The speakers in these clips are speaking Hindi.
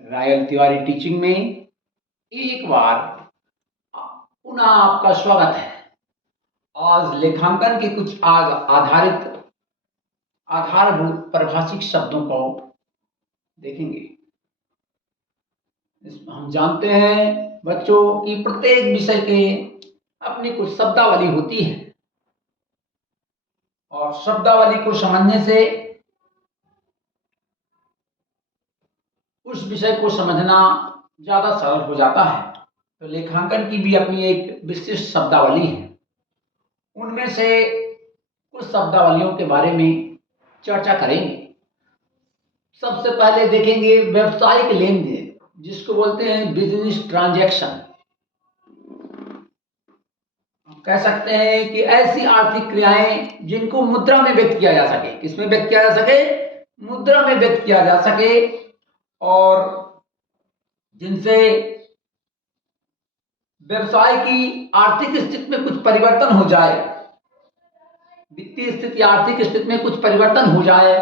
रायल तिवारी टीचिंग में एक बार पुनः आपका स्वागत है। आज लेखांकन के कुछ आधारभूत परिभाषिक शब्दों को देखेंगे। हम जानते हैं बच्चों कि प्रत्येक विषय के अपनी कुछ शब्दावली होती है और शब्दावली को समझने से उस विषय को समझना ज्यादा सरल हो जाता है। तो लेखांकन की भी अपनी एक विशिष्ट शब्दावली है। उनमें से कुछ शब्दावलियों के बारे में चर्चा करेंगे। सबसे पहले देखेंगे व्यावसायिक लेन देन, जिसको बोलते हैं बिजनेस ट्रांजैक्शन। कह सकते हैं कि ऐसी आर्थिक क्रियाएं जिनको मुद्रा में व्यक्त किया जा सके। किसमें व्यक्त किया जा सके? मुद्रा में व्यक्त किया जा सके और जिनसे व्यवसाय की आर्थिक स्थिति में कुछ परिवर्तन हो जाए, वित्तीय स्थिति या आर्थिक स्थिति में कुछ परिवर्तन हो जाए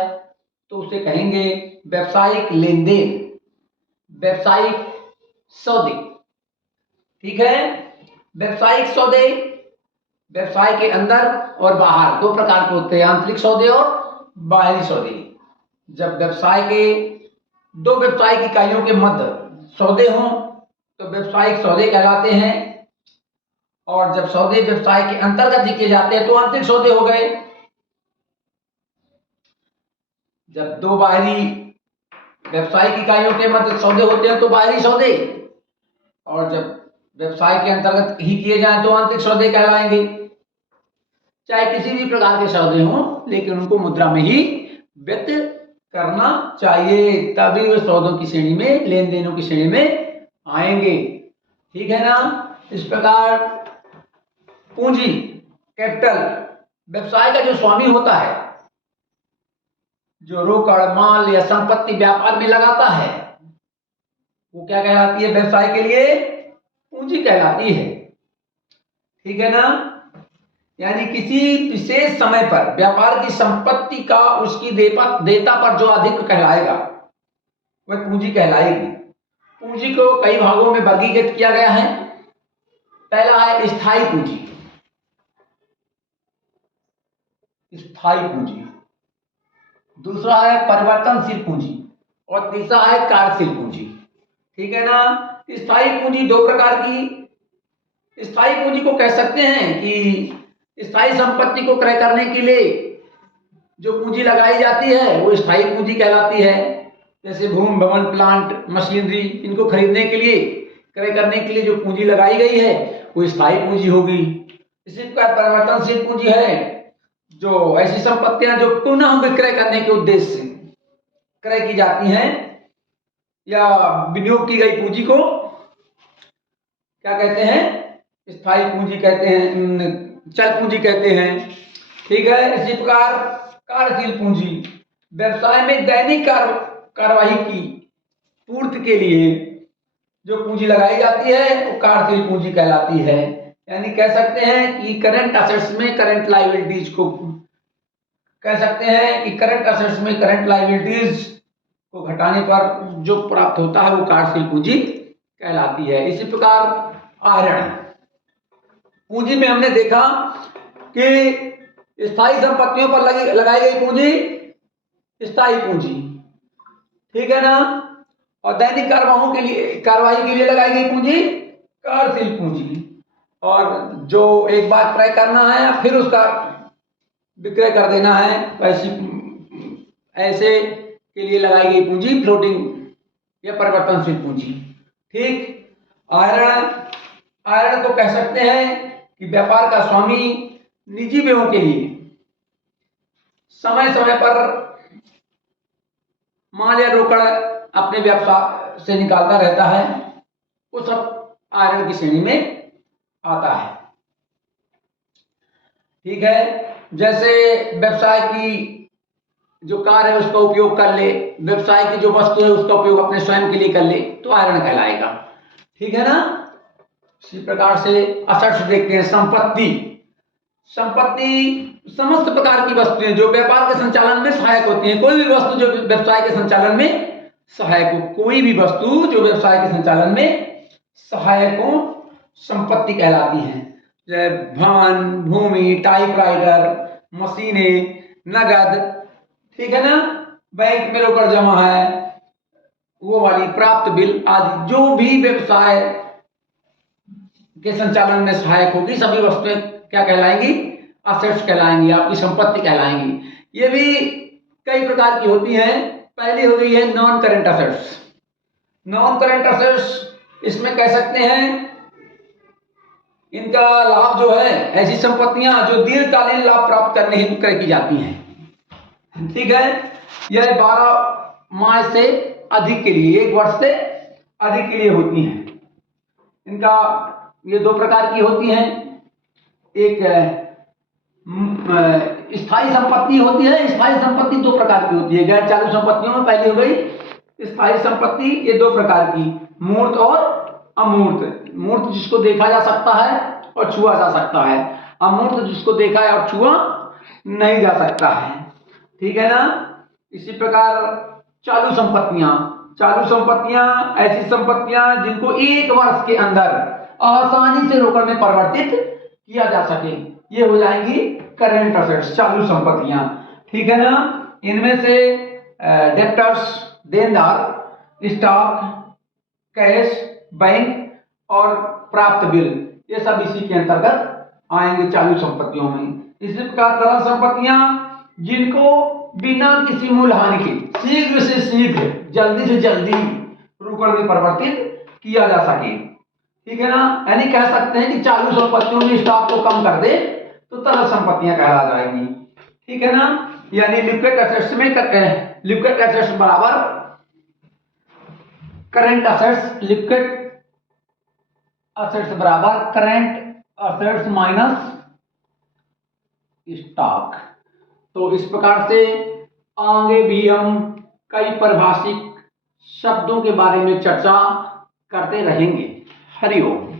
तो उसे कहेंगे व्यावसायिक लेन देन, व्यावसायिक सौदे। ठीक है। व्यावसायिक सौदे व्यवसाय के अंदर और बाहर दो प्रकार के होते हैं, आंतरिक सौदे और बाहरी सौदे। जब व्यवसाय के दो व्यावसायिक इकाइयों के मध्य सौदे हों तो व्यावसायिक सौदे कहलाते हैं, और जब सौदे व्यवसाय के अंतर्गत ही किए जाते हैं तो आंतरिक सौदे हो गए। जब दो बाहरी व्यावसायिक इकाइयों के मध्य सौदे होते हैं तो बाहरी सौदे, और जब व्यवसाय के अंतर्गत ही किए जाएं तो आंतरिक सौदे कहलाएंगे। चाहे किसी भी प्रकार के सौदे हों, लेकिन उनको मुद्रा में ही व्यक्त करना चाहिए, तभी वे सौदों की श्रेणी में, लेन देनों की श्रेणी में आएंगे। ठीक है ना। इस प्रकार पूंजी, कैपिटल, व्यवसाय का जो स्वामी होता है, जो रोकड़, माल या संपत्ति व्यापार में लगाता है, वो क्या कहलाती है? व्यवसाय के लिए पूंजी कहलाती है। ठीक है ना। यानी किसी विशेष समय पर व्यापार की संपत्ति का उसकी देयता पर जो अधिक कहलाएगा वह पूंजी कहलाएगी। पूंजी को कई भागों में वर्गीकृत किया गया है। पहला है स्थायी पूंजी, स्थायी पूंजी। दूसरा है परिवर्तनशील पूंजी और तीसरा है कार्यशील पूंजी। ठीक है ना। स्थायी पूंजी दो प्रकार की। स्थायी पूंजी को कह सकते हैं कि स्थायी संपत्ति को क्रय करने के लिए जो पूंजी लगाई जाती है वो स्थायी पूंजी कहलाती है। जैसे भूमि, भवन, प्लांट, मशीनरी, इनको खरीदने के लिए, क्रय करने के लिए जो पूंजी लगाई गई है वो स्थायी पूंजी होगी। इसी प्रकार परिवर्तनशील पूंजी है, जो ऐसी संपत्तियां जो पुनः विक्रय करने के उद्देश्य से क्रय की जाती हैं या विनियोग की गई पूंजी को क्या कहते हैं? स्थायी पूंजी कहते हैं, चल पूंजी कहते हैं। ठीक है। इसी प्रकार कार्यशील पूंजी, व्यवसाय में दैनिक कार्यवाही की पूर्ति के लिए जो पूंजी लगाई जाती है वो कार्यशील पूंजी कहलाती है। यानी कह सकते हैं कि करंट असेट्स में करंट लायबिलिटीज को कह सकते हैं कि करंट असेट्स में करंट लायबिलिटीज को घटाने पर जो प्राप्त होता है वो कार्यशील पूंजी कहलाती है। इसी प्रकार आहरण पूंजी में हमने देखा कि स्थायी संपत्तियों पर लगाई गई पूंजी स्थायी पूंजी। ठीक है ना। और दैनिक कार्यवाही के लिए लगाई गई पूंजी कार्यशील पूंजी, और जो एक बार क्रय करना है फिर उसका विक्रय कर देना है, ऐसे के लिए लगाई गई पूंजी फ्लोटिंग या परिवर्तनशील पूंजी। ठीक। आहरण को कह सकते हैं कि व्यापार का स्वामी निजी व्ययों के लिए समय समय पर माल या रोकड़ अपने व्यवसाय से निकालता रहता है, वो सब आहरण की श्रेणी में आता है। ठीक है। जैसे व्यवसाय की जो कार है उसका उपयोग कर ले, व्यवसाय की जो वस्तु है उसका उपयोग अपने स्वयं के लिए कर ले, तो आहरण कहलाएगा। ठीक है ना। इसी प्रकार से असेट्स देखते हैं। संपत्ति समस्त प्रकार की वस्तुएं जो व्यापार के संचालन में सहायक होती हैं। कोई भी वस्तु जो व्यवसाय के संचालन में सहायकों, कोई भी वस्तु जो व्यवसाय के संचालन में सहायकों संपत्ति कहलाती है। जैसे भवन, भूमि, टाइपराइटर, मशीनें, नगद, ठीक है ना, बैंक में रोकड़ जमा है, वो वाली, प्राप्त बिल आदि, जो भी व्यवसाय के संचालन में सहायक होगी, सभी वस्तुएं क्या कहलाएंगी? असेट्स कहलाएंगी, आपकी संपत्ति कहलाएंगी। ये भी कई प्रकार की होती हैं। पहली हो गई है non current assets. Non current assets इसमें कह सकते हैं इनका लाभ जो है, ऐसी संपत्तियां जो दीर्घकालीन लाभ प्राप्त करने हेतु क्रय की जाती हैं, ठीक है। यह 12 माह से अधिक के लिए, 1 वर्ष से अधिक के लिए होती हैं। इनका ये 2 प्रकार की होती हैं। एक स्थायी संपत्ति होती है। स्थायी संपत्ति 2 प्रकार की होती है। गैर चालू संपत्तियों में पहली हो गई स्थायी संपत्ति, ये 2 प्रकार की, मूर्त और अमूर्त। मूर्त जिसको देखा जा सकता है और छुआ जा सकता है, अमूर्त जिसको देखा है और छुआ नहीं जा सकता है, ठीक है ना। इसी प्रकार चालू संपत्तियां, चालू संपत्तियां ऐसी संपत्तियां जिनको 1 वर्ष के अंदर आसानी से रोकड़ में परिवर्तित किया जा सके, ये हो जाएंगी करेंट असेट्स, चालू संपत्तियां, ठीक है ना। इनमें से डेप्टर्स, देनदार, स्टॉक, कैश, बैंक और प्राप्त बिल, ये सब इसी के अंतर्गत आएंगे चालू संपत्तियों में। इसी प्रकार तरल संपत्तियां जिनको बिना किसी मूल्य हानि के शीघ्र से शीघ्र, जल्दी से जल्दी रोकड़ में परिवर्तित किया जा सके, ठीक है ना। यानी कह सकते हैं कि चालू संपत्तियों में स्टॉक को कम कर दे तो तरल संपत्तियां कहला जाएंगी, ठीक है ना। यानी लिक्विड एसेट्स में लिक्विड एसेट्स बराबर करेंट असेट्स, लिक्विड असेट्स बराबर करेंट असेट्स माइनस स्टॉक। तो इस प्रकार से आगे भी हम कई परिभाषिक शब्दों के बारे में चर्चा करते रहेंगे। हरि ओम।